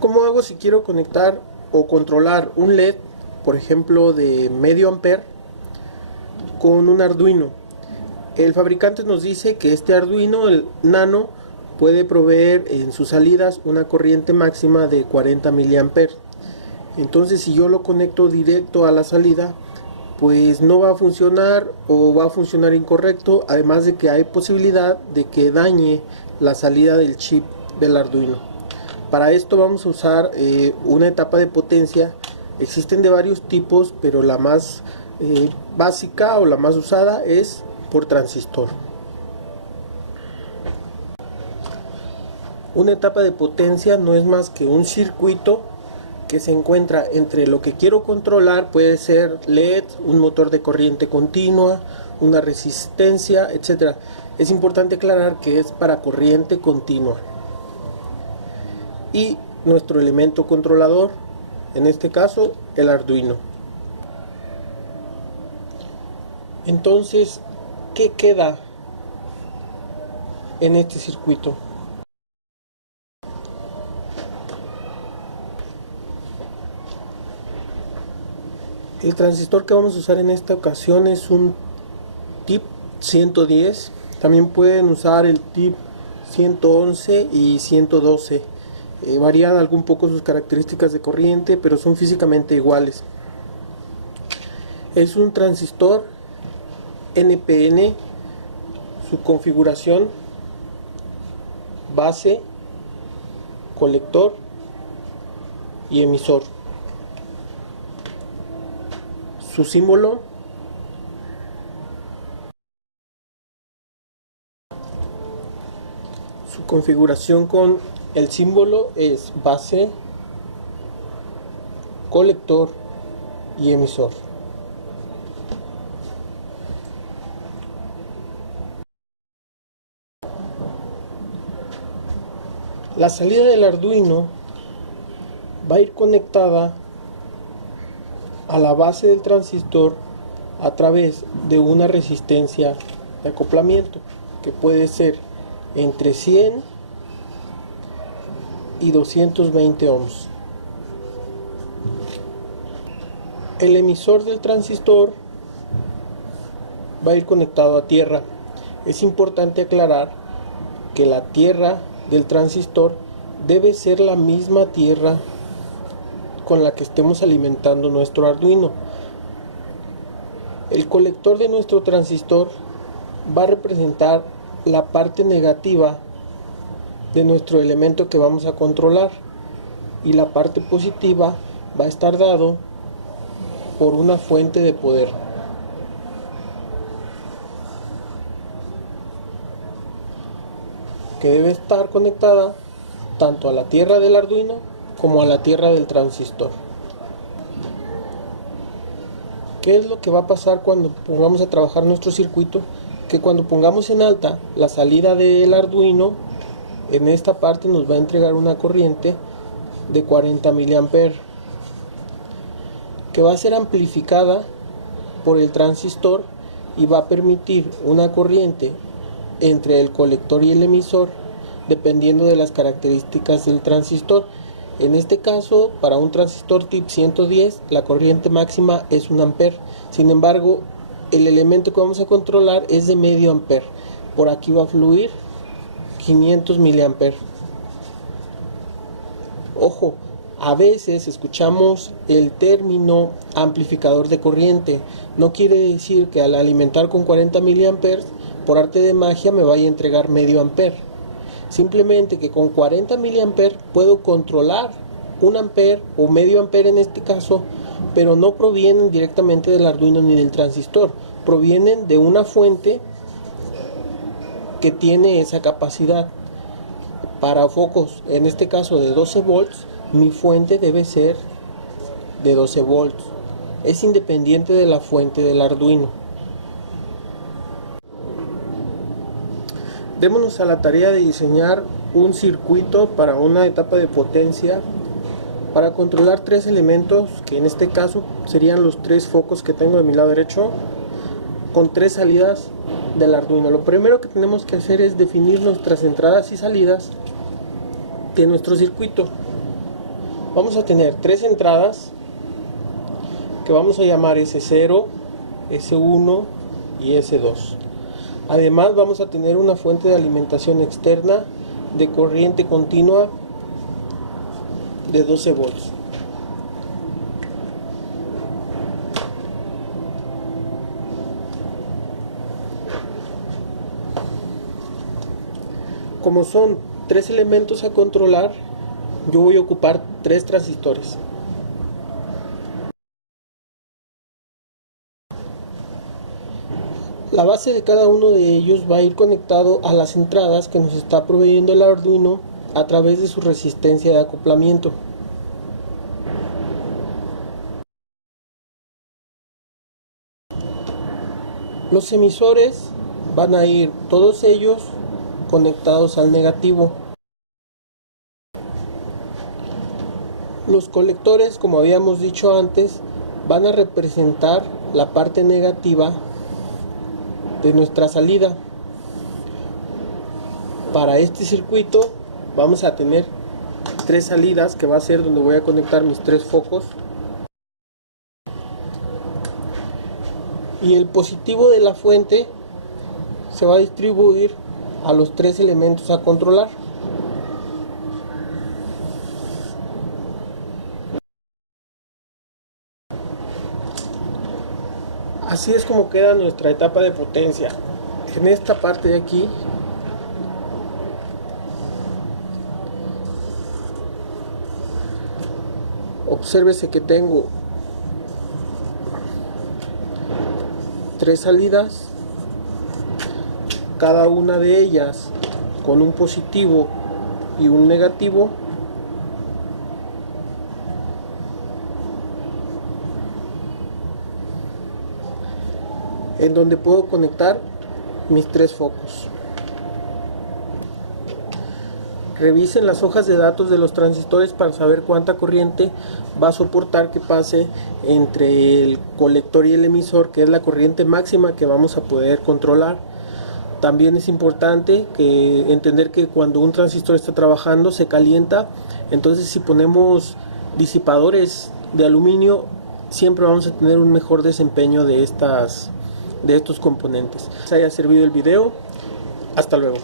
¿Cómo hago si quiero conectar o controlar un LED, por ejemplo, de medio ampere con un Arduino? El fabricante nos dice que este Arduino, el Nano, puede proveer en sus salidas una corriente máxima de 40 miliamperes. Entonces, si yo lo conecto directo a la salida, pues no va a funcionar o va a funcionar incorrecto, además de que hay posibilidad de que dañe la salida del chip del Arduino. Para esto vamos a usar una etapa de potencia. Existen de varios tipos, pero la más básica o la más usada es por transistor. Una etapa de potencia no es más que un circuito que se encuentra entre lo que quiero controlar, puede ser LED, un motor de corriente continua, una resistencia, etc. Es importante aclarar que es para corriente continua. Y nuestro elemento controlador, en este caso el Arduino. Entonces, ¿qué queda en este circuito? El transistor que vamos a usar en esta ocasión es un TIP 110. También pueden usar el TIP 111 y 112. Varían algún poco sus características de corriente, pero son físicamente iguales. Es un transistor NPN. Su configuración: base, colector y emisor. Su símbolo: su configuración con el símbolo es base, colector y emisor. La salida del Arduino va a ir conectada a la base del transistor a través de una resistencia de acoplamiento que puede ser entre 100 y 220 ohms. El emisor del transistor va a ir conectado a tierra. Es importante aclarar que la tierra del transistor debe ser la misma tierra con la que estemos alimentando nuestro Arduino. El colector de nuestro transistor va a representar la parte negativa de nuestro elemento que vamos a controlar, y la parte positiva va a estar dado por una fuente de poder. Que debe estar conectada tanto a la tierra del Arduino como a la tierra del transistor. ¿Qué es lo que va a pasar cuando pongamos a trabajar nuestro circuito? Que cuando pongamos en alta la salida del Arduino, en esta parte nos va a entregar una corriente de 40 miliamperes, que va a ser amplificada por el transistor y va a permitir una corriente entre el colector y el emisor, dependiendo de las características del transistor. En este caso, para un transistor TIP 110, la corriente máxima es 1 ampere. Sin embargo, el elemento que vamos a controlar es de medio ampere. Por aquí va a fluir 500 miliamperes. Ojo, a veces escuchamos el término amplificador de corriente. No quiere decir que al alimentar con 40 miliamperes, por arte de magia me vaya a entregar medio ampere. Simplemente que con 40 miliamperes puedo controlar 1 ampere o medio ampere en este caso, pero no provienen directamente del Arduino ni del transistor. Provienen de una fuente que tiene esa capacidad. Para focos, en este caso de 12 volts, mi fuente debe ser de 12 volts. Es independiente de la fuente del Arduino. Démonos a la tarea de diseñar un circuito para una etapa de potencia para controlar 3 elementos, que en este caso serían los 3 focos que tengo de mi lado derecho, con 3 salidas del Arduino. Lo primero que tenemos que hacer es definir nuestras entradas y salidas de nuestro circuito. Vamos a tener tres entradas que vamos a llamar S0, S1 y S2. Además vamos a tener una fuente de alimentación externa de corriente continua de 12 volts. Como son tres elementos a controlar, yo voy a ocupar tres transistores. La base de cada uno de ellos va a ir conectado a las entradas que nos está proveyendo el Arduino a través de su resistencia de acoplamiento. Los emisores van a ir todos ellos conectados al negativo. Los colectores, como habíamos dicho antes, van a representar la parte negativa de nuestra salida. Para este circuito vamos a tener tres salidas, que va a ser donde voy a conectar mis tres focos, y el positivo de la fuente se va a distribuir a los tres elementos a controlar. Así es como queda nuestra etapa de potencia. En esta parte de aquí obsérvese que tengo tres salidas, cada una de ellas con un positivo y un negativo. En donde puedo conectar mis tres focos. Revisen las hojas de datos de los transistores para saber cuánta corriente va a soportar que pase entre el colector y el emisor, que es la corriente máxima que vamos a poder controlar. También es importante entender que cuando un transistor está trabajando se calienta, entonces si ponemos disipadores de aluminio siempre vamos a tener un mejor desempeño de estos componentes. Les haya servido el video. Hasta luego.